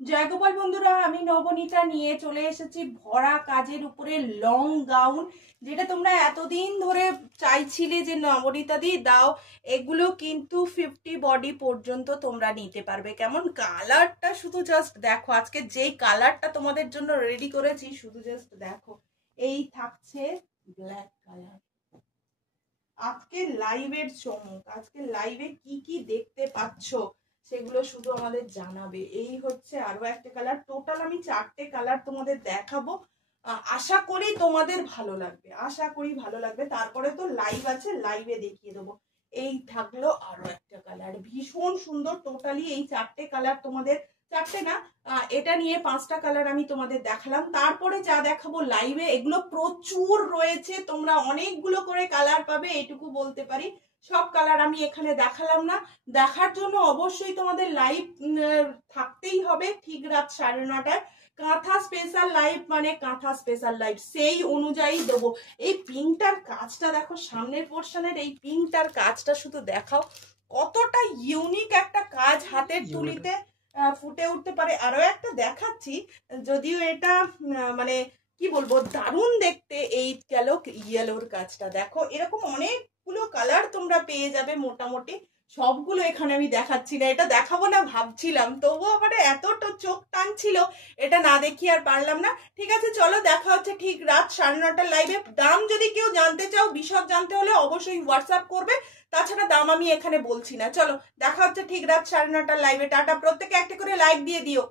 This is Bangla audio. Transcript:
জয়গোপাল বন্ধুরা, আমি নবনীতা নিয়ে চলে এসেছি ভরা কাজের উপরে লং গাউন, যেটা তোমরা এতদিন ধরে চাইছিলে যে নবনীতা দি দাও। এগুলো কিন্তু 50 বডি পর্যন্ত তোমরা নিতে পারবে। কেমন কালারটা শুধু জাস্ট দেখো, আজকে যেই কালারটা তোমাদের জন্য রেডি করেছি শুধু জাস্ট দেখো। এই থাকছে ব্ল্যাক কালার। আজকে লাইভের চমক, আজকে লাইভে কি কি দেখতে পাচ্ছ সেগুলো শুধু আমাদের জানাবে। এই হচ্ছে আরো একটা কালার। টোটাল আমি 4টে কালার তোমাদের দেখাবো। আশা করি তোমাদের ভালো লাগবে, আশা করি ভালো লাগবে। তারপরে তো লাইভ আছে, লাইভে দেখিয়ে দেবো। এই থাকলো আরো একটা কালার, ভীষণ সুন্দর। টোটালি এই 4টে কালার তোমাদের, 4টে না, এটা নিয়ে 5টা কালার আমি তোমাদের দেখালাম। তারপরে যা দেখাবো লাইভে, এগুলো প্রচুর রয়েছে, তোমরা অনেকগুলো করে কালার পাবে, এটুকু বলতে পারি। সব কালার আমি এখানে দেখালাম না। দেখার জন্য অবশ্যই তোমাদের লাইভ থাকতেই হবে ঠিক রাত 9:30টায়। কাঁথা স্পেশাল লাইভ মানে কাঁথা স্পেশাল লাইভ, সেই অনুযায়ী দেবো। এই পিঙ্কটার কাজটা দেখো, সামনের পোর্শনের এই পিঙ্কটার কাজটা শুধু দেখাও, কতটা ইউনিক একটা কাজ হাতের তুলিতে ফুটে উঠতে পারে। আরো একটা দেখাচ্ছি, যদিও এটা মানে কি বলবো, দারুণ দেখতে। এই গেল ইয়েলোর কাজটা দেখো, এরকম অনেকগুলো কালার তোমরা পেয়ে যাবে। মোটামুটি সবগুলো এখানে আমি দেখাচ্ছি না, এটা দেখাবো না ভাবছিলাম, তবুও মানে এতটা চোখ টানছিল, এটা না দেখিয়ে আর পারলাম না। ঠিক আছে, চলো দেখা হচ্ছে ঠিক রাত 9:30টার লাইভে। দাম যদি কেউ জানতে চাও, বিশদ জানতে হলে অবশ্যই হোয়াটসঅ্যাপ করবে, তাছাড়া দাম আমি এখানে বলছি না। চলো দেখা হচ্ছে ঠিক রাত 9:30টার লাইভে। টাটা, প্রত্যেকে একটা করে লাইক দিয়ে দিও।